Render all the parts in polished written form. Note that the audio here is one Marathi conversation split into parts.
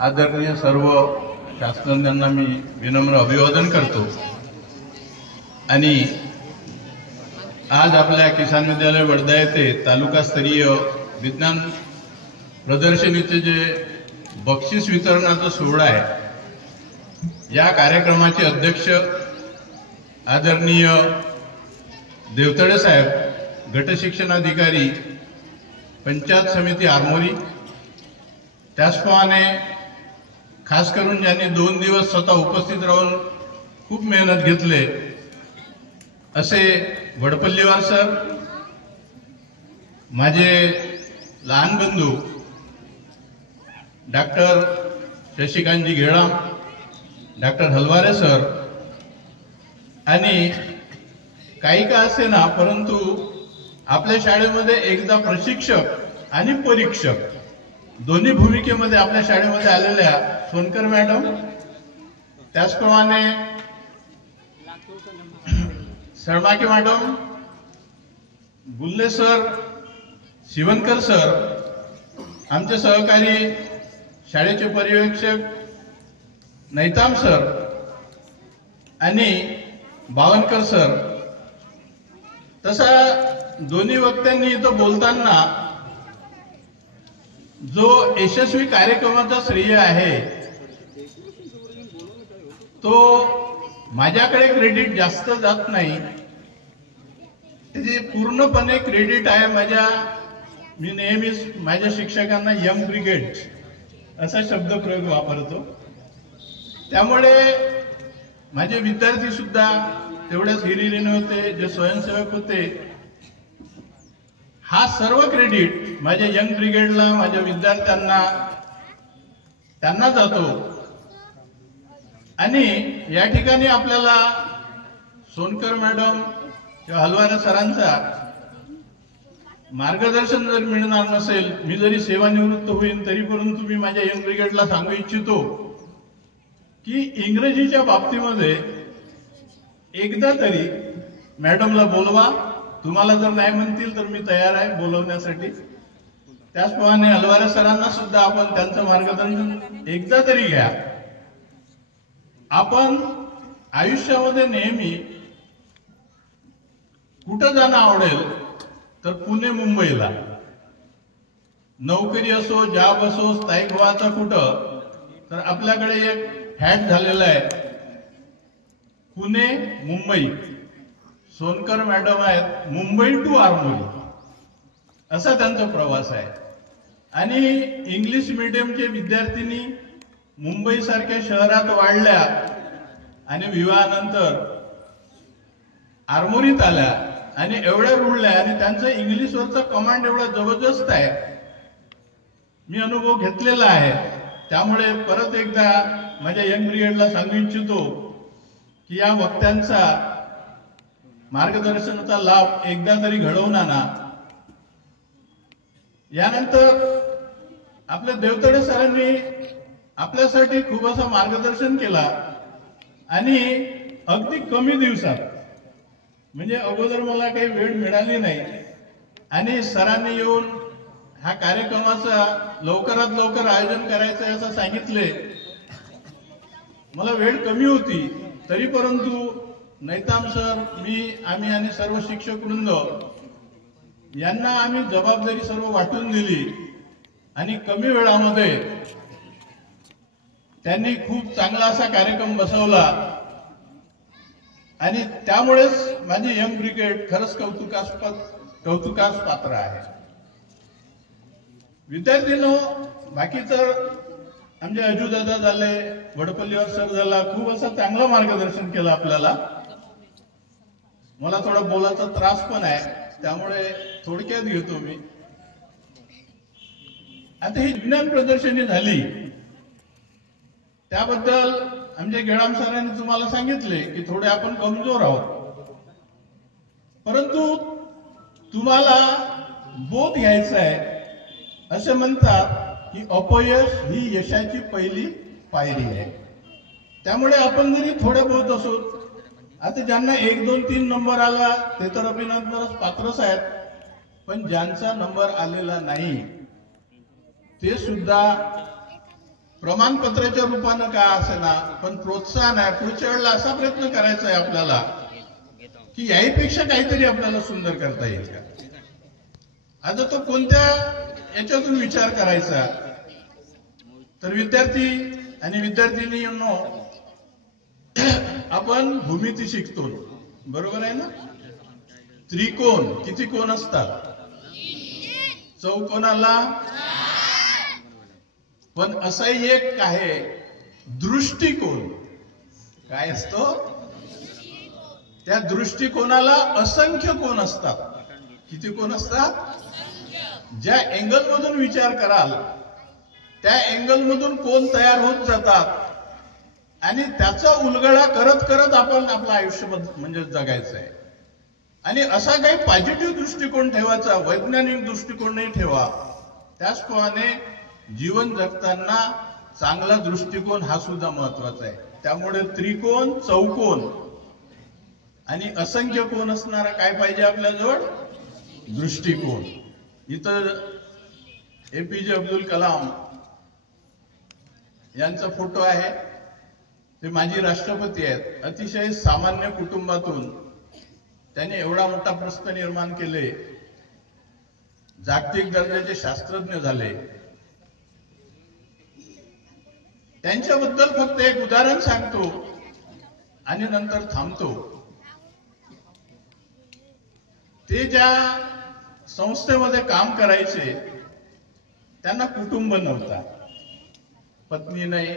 आदरणीय सर्व शास्त्रज्ञांना मी विनम्र अभिवादन करतो। आणि आज आपल्या किसान विद्यालय वर्धा येथे तालुकास्तरीय विज्ञान प्रदर्शनीचे जे बक्षीस वितरणाचा सोहळा आहे, या कार्यक्रमाचे अध्यक्ष आदरणीय देवतळे साहेब, गट शिक्षणाधिकारी, पंचायत समिती आरमोरी, त्याचप्रमाणे खास करून ज्यांनी 2 दिवस स्वतः उपस्थित राहून खूप मेहनत घेतले असे वडपल्लीवार सर, माझे लहान बंधू डॉक्टर शशिकांतजी घेळाम, डॉक्टर हलवारे सर, आणि काही का असे ना, परंतु आपल्या शाळेमध्ये एकदा प्रशिक्षक आणि परीक्षक दोन्ही भूमिकेमध्ये आपल्या शाळेमध्ये आलेल्या सोनकर मॅडम, त्याचप्रमाणे सरमाके मॅडम, गुल्ले सर, शिवनकर सर, आमचे सहकारी शाळेचे पर्यवेक्षक नैताम सर आणि बावनकर सर, तसा दोन्ही वक्त्यांनी इथं बोलताना जो यशस्वी कार्यक्रमाचा श्रेय आहे तो माझ्याकडे क्रेडिट जास्त जात नाही, त्याचे पूर्णपणे क्रेडिट आहे मी नेहमीच माझ्या शिक्षकांना यंग ब्रिगेड असा शब्दप्रयोग वापरतो। त्यामुळे माझे विद्यार्थी सुद्धा तेवढेच हिरिरीने होते, जे स्वयंसेवक होते, हा सर्व क्रेडिट माझ्या यंग ब्रिगेडला, माझ्या विद्यार्थ्यांना, त्यांना जातो। आणि या ठिकाणी आपल्याला सोनकर मॅडम किंवा हलवारे सरांचा मार्गदर्शन जर मिळणार नसेल, मी जरी सेवानिवृत्त होईन तरी परंतु मी माझ्या यंग ब्रिगेडला सांगू इच्छितो की इंग्रजीच्या बाबतीमध्ये एकदा तरी मॅडमला बोलवा। तुम्हाला जर नाही म्हणतील तर मी तयार आहे बोलवण्यासाठी। त्याचप्रमाणे हलवारे सरांना सुद्धा आपण त्यांचं मार्गदर्शन एकदा तरी घ्या। आपण आयुष्यामध्ये नेहमी कुठं जाणं आवडेल तर पुणे मुंबईला, नोकरी असो, जॉब असो, स्थायिक व्हायचं कुठं, तर आपल्याकडे एक हॅट झालेला आहे पुणे मुंबई। सोनकर मॅडम आहेत मुंबई टू आरमोरी असा त्यांचा प्रवास आहे। आणि इंग्लिश मीडियमचे विद्यार्थिनी मुंबई सारख्या शहरात वाढल्या आणि विवाहानंतर आरमोरीत आल्या आणि एवढ्या रुळल्या आणि त्यांचा इंग्लिशवरचा कमांड एवढा जबरदस्त आहे, मी अनुभव घेतलेला आहे। त्यामुळे परत एकदा माझ्या यंग ब्रिगेडला सांगू इच्छितो की या वक्त्यांचा मार्गदर्शनाचा लाभ एकदा तरी घडवून आणा। यानंतर आपल्या देवतळे सरांनी आपल्यासाठी खूप असं मार्गदर्शन केला आणि अगदी कमी दिवसात, म्हणजे अगोदर मला काही वेळ मिळाली नाही आणि सरांनी येऊन हा कार्यक्रमाचा लवकरात लवकर आयोजन करायचं आहे असं सांगितले। मला वेळ कमी होती तरी परंतु नैताम सर, आम्ही आणि सर्व शिक्षक वृंद यांना आम्ही जबाबदारी सर्व वाटून दिली आणि कमी वेळामध्ये त्यांनी खूप चांगला असा कार्यक्रम बसवला आणि त्यामुळेच माझी यंग ब्रिगेड खरंच कौतुकास पात्र आहे। विद्यार्थ्यांनो, बाकी तर आमचे अजूदादा झाले, वडपल्लीवार सर झाला, खूप असं चांगलं मार्गदर्शन केलं आपल्याला। मला थोडा बोलायचा त्रास पण आहे, त्यामुळे थोडक्यात घेतो मी। आता ही विज्ञान प्रदर्शनी झाली त्याबद्दल आमच्या घेळाम सरांनी तुम्हाला सांगितले की थोडे आपण कमजोर आहोत, परंतु तुम्हाला बोध घ्यायचा आहे। असे म्हणतात की अपयश ही यशाची पहिली पायरी आहे। त्यामुळे आपण जरी थोडे बहुत असो, आता ज्यांना 1, 2, 3 नंबर आला ते तर अभिनंदनास पात्रच आहेत, पण ज्यांचा नंबर आलेला नाही ते सुद्धा प्रमाणपत्राच्या रूपानं का असेना पण प्रोत्साहन आहे. पुढच्या वेळेला असा प्रयत्न करायचा आहे आपल्याला की याहीपेक्षा काहीतरी आपल्याला सुंदर करता येईल का. आता तो कोणत्या याच्यातून विचार करायचा तर विद्यार्थी आणि विद्यार्थिनींनो आपण भूमिती शिकतो बरोबर आहे ना. त्रिकोण किती कोण असतात. चौकोनाला पण असाही एक आहे दृष्टिकोन. काय असतो त्या दृष्टिकोनाला असंख्य कोण असतात. किती कोण असतात. ज्या अँगल मधून विचार कराल त्या अँगल मधून कोण तयार होत जातात आणि त्याचा उलगडा करत करत आपण आपलं आयुष्य म्हणजे जगायचं आहे. आणि असा काही पॉझिटिव्ह दृष्टिकोन ठेवायचा. वैज्ञानिक दृष्टिकोनही ठेवा. त्याचप्रमाणे जीवन जगताना चांगला दृष्टिकोन हा सुद्धा महत्वाचा आहे. त्यामुळे त्रिकोण चौकोन आणि असंख्य कोण असणारा काय पाहिजे आपल्याजवळ दृष्टिकोन. इथं APJ अब्दुल कलाम यांचा फोटो आहे. ते माजी राष्ट्रपती आहेत. अतिशय सामान्य कुटुंबातून त्यांनी एवढा मोठा प्रश्न निर्माण केले. जागतिक दर्जाचे शास्त्रज्ञ झाले. त्यांच्याबद्दल फक्त एक उदाहरण सांगतो आणि नंतर थांबतो. ते ज्या संस्थेमध्ये काम करायचे त्यांना कुटुंब नव्हता. पत्नी नाही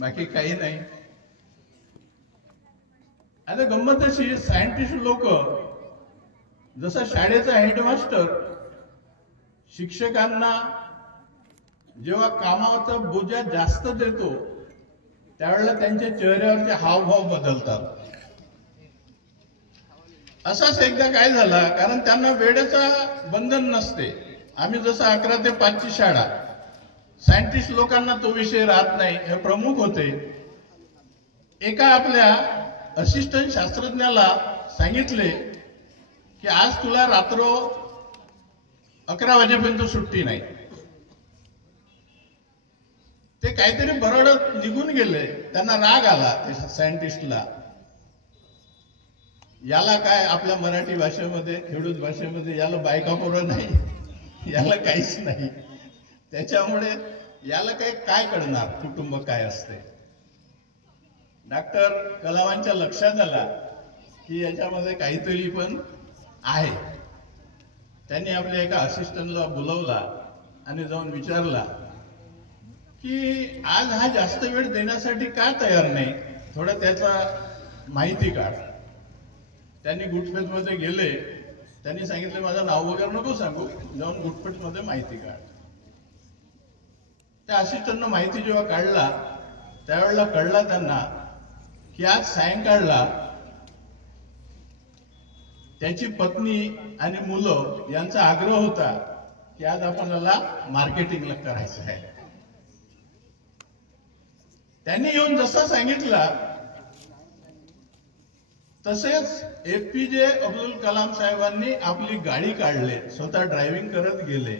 बाकी काही नाही. आता गंमत अशी सायंटिस्ट लोक जसा शाळेचा हेडमास्टर शिक्षकांना जेव्हा कामाचा बोजा जास्त देतो त्यावेळेला त्यांच्या चेहऱ्यावरचे हावभाव बदलतात. असाच एकदा काय झाला कारण त्यांना वेळेचा बंधन नसते. आम्ही जसं 11 ते 5 ची शाळा सायंटिस्ट लोकांना तो विषय राहत नाही. हे प्रमुख होते. एका आपल्या असिस्टंट शास्त्रज्ञाला सांगितले की आज तुला रात्र 11 वाजेपर्यंत सुट्टी नाही. ते काहीतरी बरडत निघून गेले. त्यांना राग आला त्या सायंटिस्टला. याला काय आपल्या मराठी भाषेमध्ये खेडूत भाषेमध्ये याला बायका पोरं नाही याला काहीच नाही. त्याच्यामुळे याला काय कळणार कुटुंब काय असते. डॉक्टर कलामांच्या लक्षात आला की याच्यामध्ये काहीतरी पण आहे. त्यांनी आपल्या एका असिस्टंटला बोलवला आणि जाऊन विचारला की आज हा जास्त वेळ देण्यासाठी का तयार नाही. थोडं त्याचा माहिती काढ. त्यांनी गुटपेटमध्ये गेले. त्यांनी सांगितलं माझं नाव वगैरे नको सांगू जाऊन गुटपेटमध्ये माहिती काढ. त्या असिस्टंटनं माहिती जेव्हा काढला त्यावेळेला कळला त्यांना की आज सायंकाळला त्याची पत्नी आणि मुलं यांचा आग्रह होता की आज आपल्याला मार्केटिंगला करायचं आहे. त्यांनी येऊन जसं सांगितला तसेच APJ अब्दुल कलाम साहेबांनी आपली गाडी काढले. स्वतः ड्रायव्हिंग करत गेले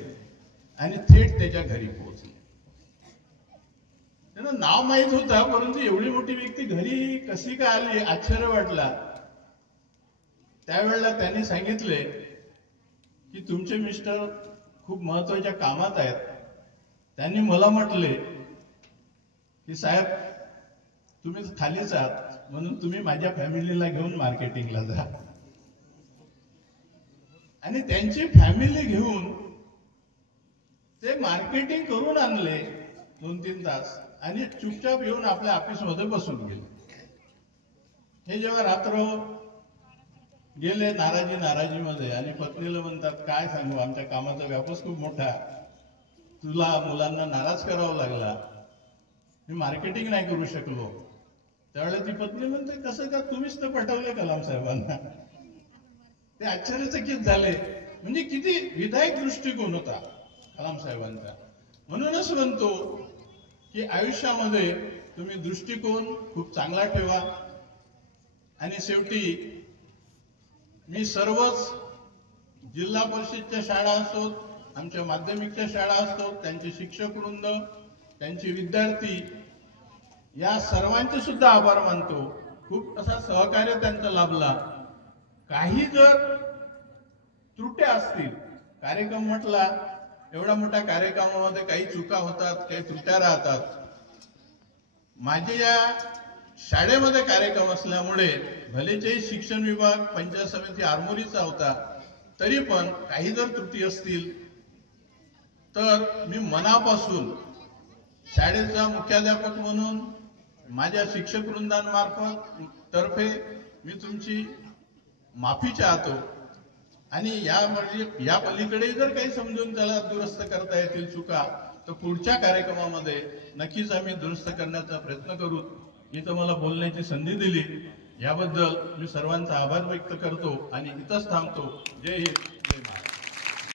आणि थेट त्याच्या घरी पोहोचले. त्यांना नाव माहित होता परंतु एवढी मोठी व्यक्ती घरी कशी काय आली आश्चर्य वाटला. त्यावेळेला त्यांनी सांगितले की तुमचे मिस्टर खूप महत्वाच्या कामात आहेत. त्यांनी मला म्हटले की साहेब तुम्ही खालीच आहात म्हणून तुम्ही माझ्या फॅमिलीला घेऊन मार्केटिंगला जा. आणि त्यांची फॅमिली घेऊन ते मार्केटिंग करून आणले 2-3 तास आणि चुपचाप येऊन आपल्या ऑफिसमध्ये बसून गेले. हे जेव्हा रात्र गेले नाराजीमध्ये आणि पत्नीला म्हणतात काय सांगू आमच्या कामाचा व्यापच खूप मोठा. तुला मुलांना नाराज करावा लागला. मी मार्केटिंग नाही करू शकलो. त्यावेळेला ती पत्नी म्हणते कसं का तुम्हीच तर पटवले कलाम साहेबांना. ते आश्चर्यचकित झाले. म्हणजे किती विधायक दृष्टिकोन होता कलाम साहेबांचा. म्हणूनच म्हणतो की आयुष्यामध्ये तुम्ही दृष्टिकोन खूप चांगला ठेवा. आणि शेवटी मी सर्वच जिल्हा परिषदच्या शाळा असोत आमच्या माध्यमिकच्या शाळा असोत त्यांचे शिक्षक वृंद त्यांचे विद्यार्थी या सर्वांचे सुद्धा आभार मानतो. खूप असा सहकार्य त्यांचा लाभला. काही जर त्रुट्या असतील, कार्यक्रम म्हटला एवढा मोठ्या कार्यक्रमामध्ये काही चुका होतात, काही त्रुट्या राहतात. माझे या शाळेमध्ये कार्यक्रम असल्यामुळे भलेचे शिक्षण विभाग पंचायत समिती आरमोरीचा होता, तरी पण काही जर त्रुटी असतील तर मी मनापासून शाळेचा मुख्याध्यापक म्हणून माझ्या शिक्षक वृंदांमार्फत तर्फे मी तुमची माफी चाहतो. आणि या पलीकडे जर काही समजून त्याला दुरुस्त करता येतील चुका, तर पुढच्या कार्यक्रमामध्ये नक्कीच आम्ही दुरुस्त करण्याचा प्रयत्न करू. इथं मला बोलण्याची संधी दिली याबद्दल मी सर्वांचा आभार व्यक्त करतो आणि इथंच थांबतो. जय हिंद, जय महाराष्ट्र.